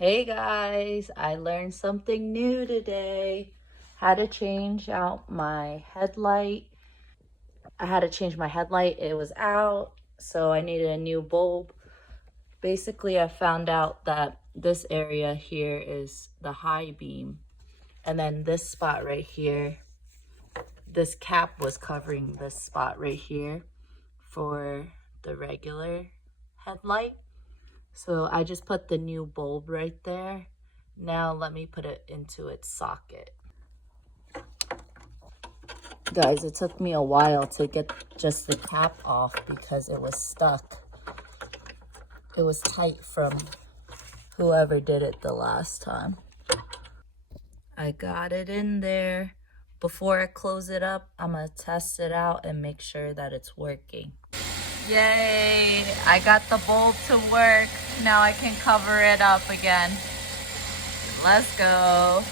Hey guys, I learned something new today. Had to change out my headlight. I had to change my headlight. It was out, so I needed a new bulb. Basically, I found out that this area here is the high beam. And then this spot right here, this cap was covering this spot right here for the regular headlight. So I just put the new bulb right there. Now let me put it into its socket. Guys, it took me a while to get just the cap off because it was stuck. It was tight from whoever did it the last time. I got it in there. Before I close it up, I'm gonna test it out and make sure that it's working. Yay! I got the bulb to work. Now I can cover it up again. Let's go.